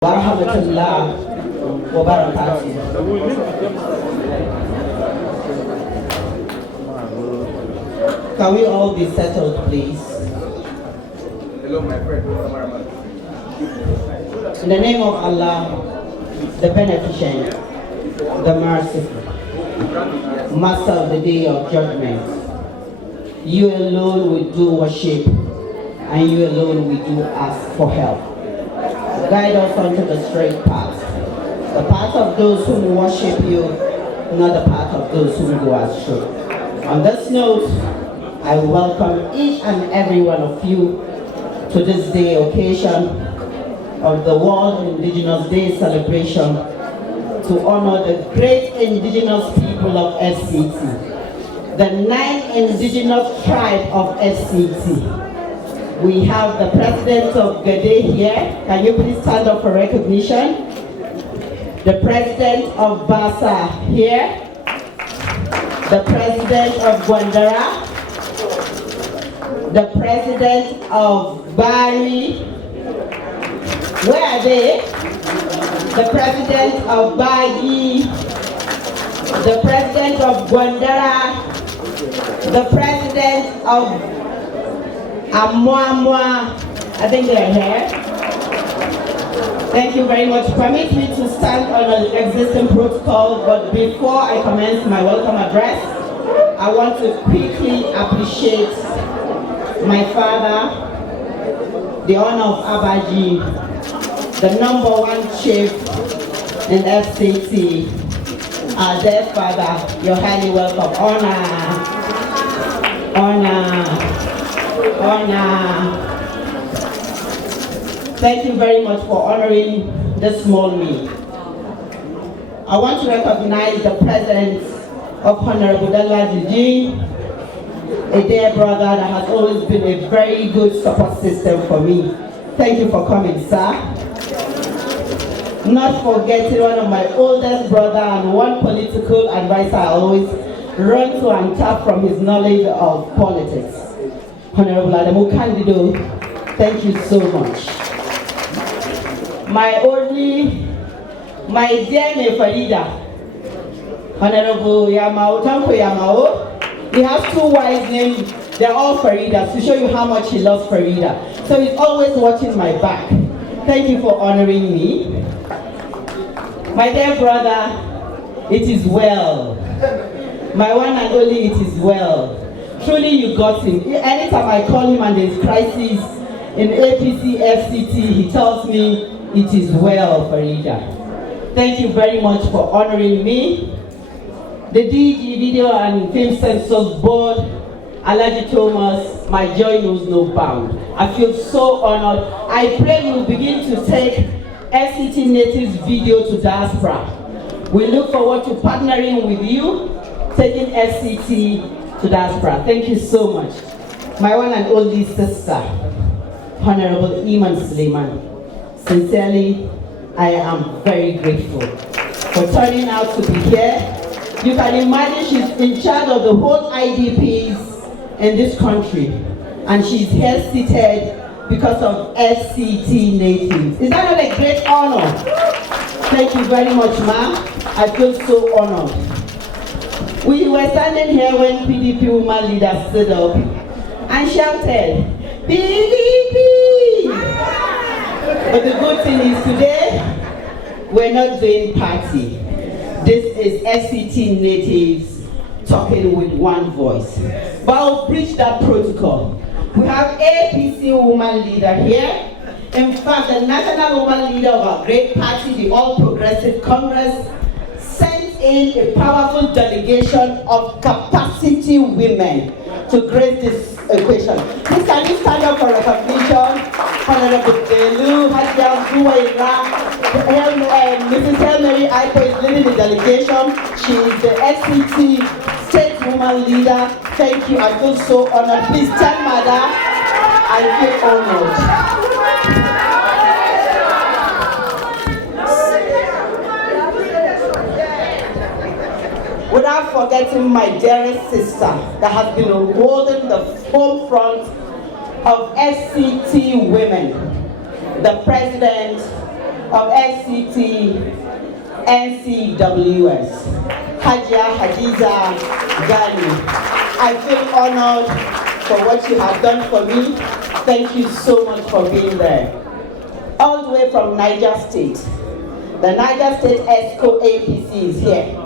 Warahmatullah wabarakatuh. Can we all be settled, please? Hello, my friend. In the name of Allah, the Beneficent, the Merciful, Master of the Day of Judgment, you alone will do worship, and you alone will do ask for help. Guide us onto the straight path, the path of those who worship you, not the path of those who go astray. On this note, I welcome each and every one of you to this day occasion of the World Indigenous Day celebration to honor the great indigenous people of FCT, the 9 indigenous tribe of FCT. We have the president of Gade here. Can you please stand up for recognition? The president of Basa here. The president of Gwandara. The president of Bari. Where are they? The president of Bagi. The president of Gwandara. The president of Amwamwa, I think they are here. Thank you very much. Permit me to stand on an existing protocol, but before I commence my welcome address, I want to quickly appreciate my father, the honor of Abaji, the #1 chief in FCT, our dear father. You're highly welcome. Honor. Thank you very much for honoring this small meal. I want to recognize the presence of Honorable Odangi, a dear brother that has always been a very good support system for me. Thank you for coming, sir. Not forgetting one of my oldest brother and one political advisor I always run to and tap from his knowledge of politics. Honorable Adamu Candido, thank you so much. My dear Farida, Honorable Yamao, Tanko Yamao, he has 2 wives named, they're all Farida, to show you how much he loves Farida. So he's always watching my back. Thank you for honoring me. My dear brother, it is well. My one and only, it is well. Truly you got him. Anytime I call him and there's crisis in APC, FCT, he tells me it is well, Farida. Thank you very much for honoring me. The DG Video and Film Censors Board, Alaji Thomas, my joy knows no bound. I feel so honored. I pray you will begin to take FCT Natives video to diaspora. We look forward to partnering with you, taking FCT to diaspora. Thank you so much. My one and only sister, Honorable Iman Suleiman. Sincerely, I am very grateful for turning out to be here. You can imagine she's in charge of the whole IDPs in this country, and she's here seated because of FCT Natives. Is that not a great honor? Thank you very much, ma'am. I feel so honored. We were standing here when PDP woman leader stood up and shouted, PDP! But the good thing is today, we're not doing party. This is FCT Natives talking with one voice. But I'll breach that protocol. We have APC woman leader here. In fact, the national woman leader of our great party, the All Progressive Congress, in a powerful delegation of capacity women to grace this occasion. Please can you stand up for recognition? Honorable Delu, Hajjam Zuwaira, Mrs. Helmary Aiko is leading the delegation. She is the FCT State Woman Leader. Thank you, I feel so honored. Please tell Mother, I feel honored. Without forgetting my dearest sister that has been holding the home front of FCT women, the president of FCT NCWS, Hajia Hadiza Ghani. I feel honored for what you have done for me. Thank you so much for being there. All the way from Niger State. The Niger State ESCO APC is here,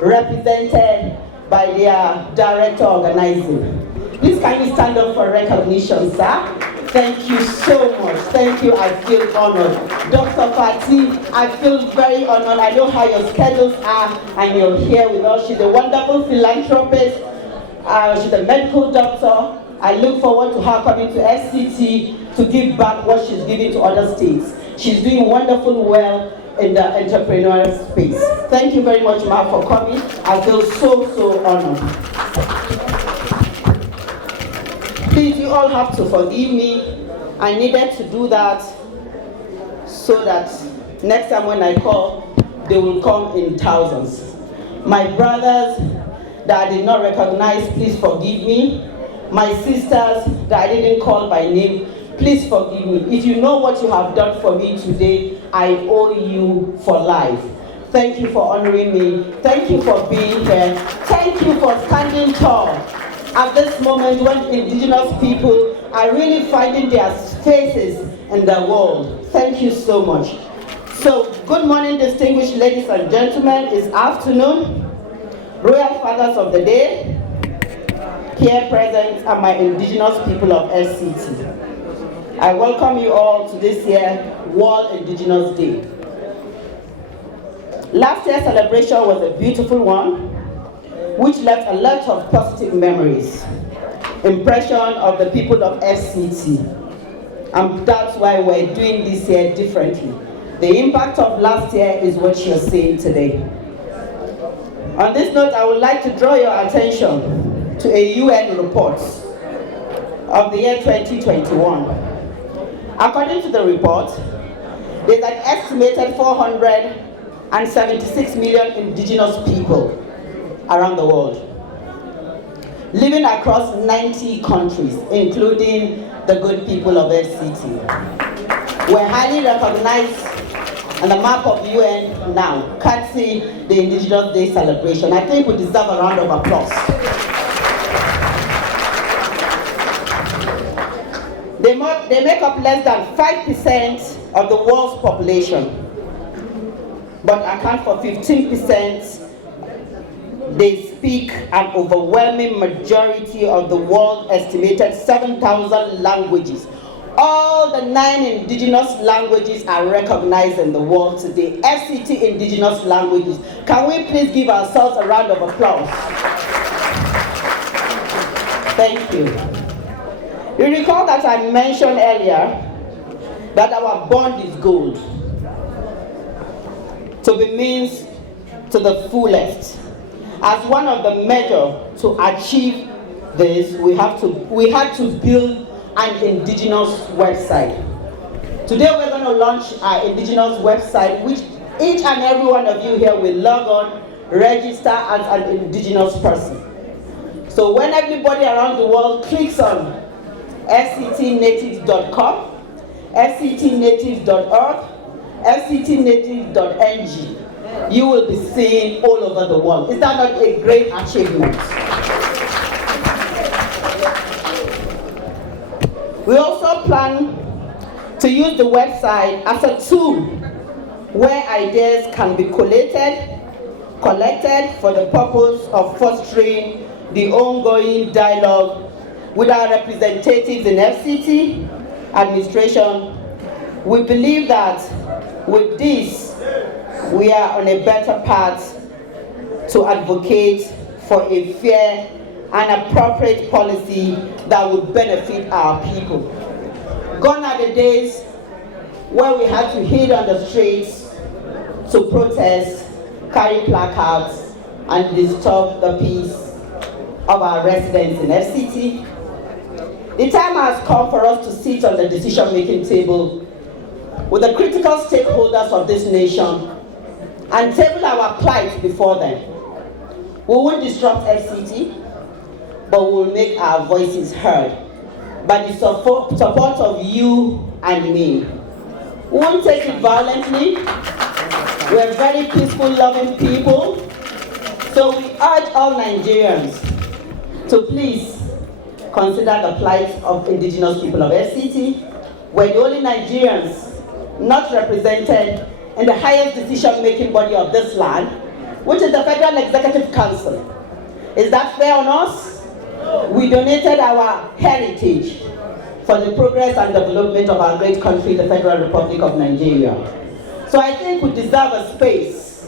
represented by their director organizing. Please can you stand up for recognition, sir? Thank you so much. Thank you, I feel honored. Dr. Fati, I feel very honored. I know how your schedules are and you're here with us. She's a wonderful philanthropist. She's a medical doctor. I look forward to her coming to FCT to give back what she's giving to other states. She's doing wonderful well in the entrepreneurial space. Thank you very much, Ma, for coming. I feel so honored. Please, you all have to forgive me. I needed to do that so that next time when I call, they will come in thousands. My brothers that I did not recognize, please forgive me. My sisters that I didn't call by name, please forgive me. If you know what you have done for me today, I owe you for life. Thank you for honoring me. Thank you for being here. Thank you for standing tall at this moment when indigenous people are really finding their spaces in the world. Thank you so much. So, good morning, distinguished ladies and gentlemen. It's afternoon. Royal fathers of the day, here present are my indigenous people of FCT. I welcome you all to this year's World Indigenous Day. Last year's celebration was a beautiful one, which left a lot of positive memories, impression of the people of FCT. And that's why we're doing this year differently. The impact of last year is what you're seeing today. On this note, I would like to draw your attention to a UN report of the year 2021. According to the report, there's an estimated 476 million indigenous people around the world, living across 90 countries, including the good people of FCT. We're highly recognized on the map of UN now, courtesy the Indigenous Day celebration. I think we deserve a round of applause. They make up less than 5% of the world's population, but account for 15%. They speak an overwhelming majority of the world's estimated 7,000 languages. All the 9 indigenous languages are recognized in the world today. FCT indigenous languages. Can we please give ourselves a round of applause? Thank you. You recall that I mentioned earlier that our bond is gold. To be means to the fullest. As one of the measures to achieve this, we had to build an indigenous website. Today we're going to launch our indigenous website, which each and every one of you here will log on, register as an indigenous person. So when everybody around the world clicks on fctnatives.com, fctnatives.org, fctnatives.ng, you will be seen all over the world. Is that not a great achievement? We also plan to use the website as a tool where ideas can be collected for the purpose of fostering the ongoing dialogue with our representatives in FCT administration. We believe that with this, we are on a better path to advocate for a fair and appropriate policy that would benefit our people. Gone are the days where we had to hit on the streets to protest, carry placards, and disturb the peace of our residents in FCT. The time has come for us to sit on the decision-making table with the critical stakeholders of this nation and table our plight before them. We won't disrupt FCT, but we will make our voices heard by the support of you and me. We won't take it violently. We're very peaceful, loving people. So we urge all Nigerians to please consider the plight of indigenous people of FCT. We're the only Nigerians not represented in the highest decision-making body of this land, which is the Federal Executive Council. Is that fair on us? We donated our heritage for the progress and development of our great country, the Federal Republic of Nigeria. So I think we deserve a space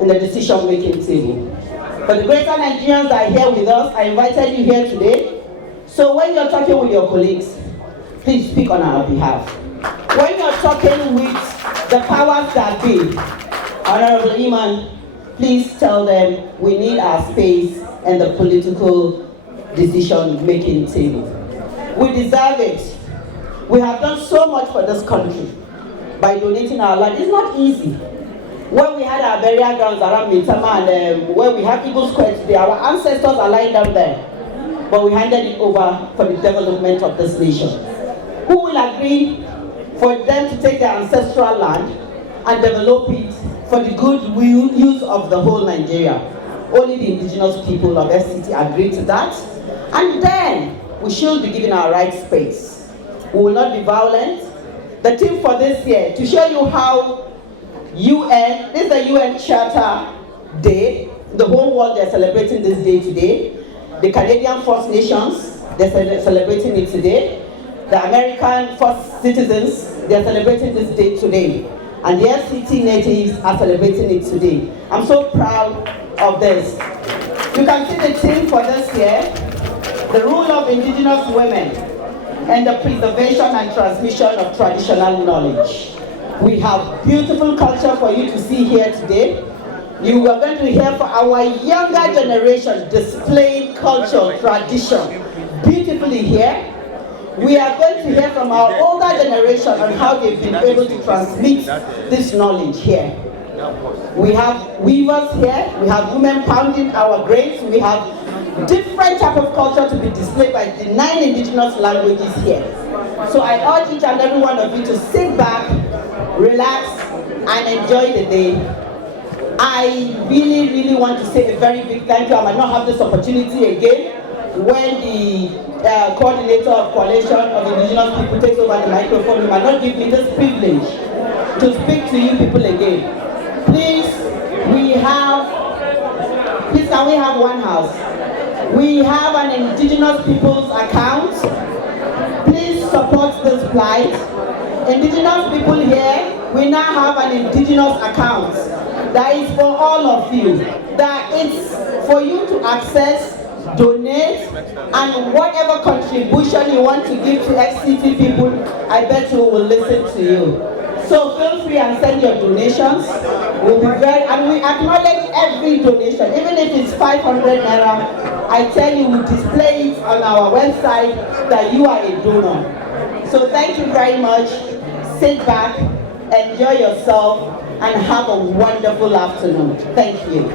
in the decision-making table. For the greater Nigerians that are here with us, I invited you here today. So when you're talking with your colleagues, please speak on our behalf. When you're talking with the powers that be, Honorable Iman, please tell them we need our space in the political decision-making table. We deserve it. We have done so much for this country by donating our land. It's not easy. When we had our burial grounds around Mitama and where we have Eagle Square today, our ancestors are lying down there. But we handed it over for the development of this nation. Who will agree for them to take their ancestral land and develop it for the good use of the whole Nigeria? Only the indigenous people of FCT agreed to that. And then we should be given our right space. We will not be violent. The theme for this year, to show you how UN, this is the UN Charter Day. The whole world, they're celebrating this day today. The Canadian First Nations, they're celebrating it today. The American First Citizens, they're celebrating this day today. And the FCT natives are celebrating it today. I'm so proud of this. You can see the theme for this year, the role of indigenous women and the preservation and transmission of traditional knowledge. We have beautiful culture for you to see here today. You are going to hear from our younger generation displaying culture, tradition beautifully here. We are going to hear from our older generation on how they've been able to transmit this knowledge here. We have weavers here, we have women pounding our grains, we have different type of culture to be displayed by the 9 indigenous languages here. So I urge each and every one of you to sit back, relax, and enjoy the day. I really want to say a very big thank you. I might not have this opportunity again when the coordinator of Coalition of Indigenous People takes over the microphone. You might not give me this privilege to speak to you people again. Please, can we have one house? We have an Indigenous Peoples account. Please support this plight. Indigenous people here, we now have an Indigenous account that is for all of you. That it's for you to access, donate, and whatever contribution you want to give to FCT people, I bet you will listen to you. So feel free and send your donations. We'll be and we acknowledge every donation, even if it's 500 naira. I tell you, we display it on our website that you are a donor. So thank you very much. Sit back, enjoy yourself, and have a wonderful afternoon. Thank you.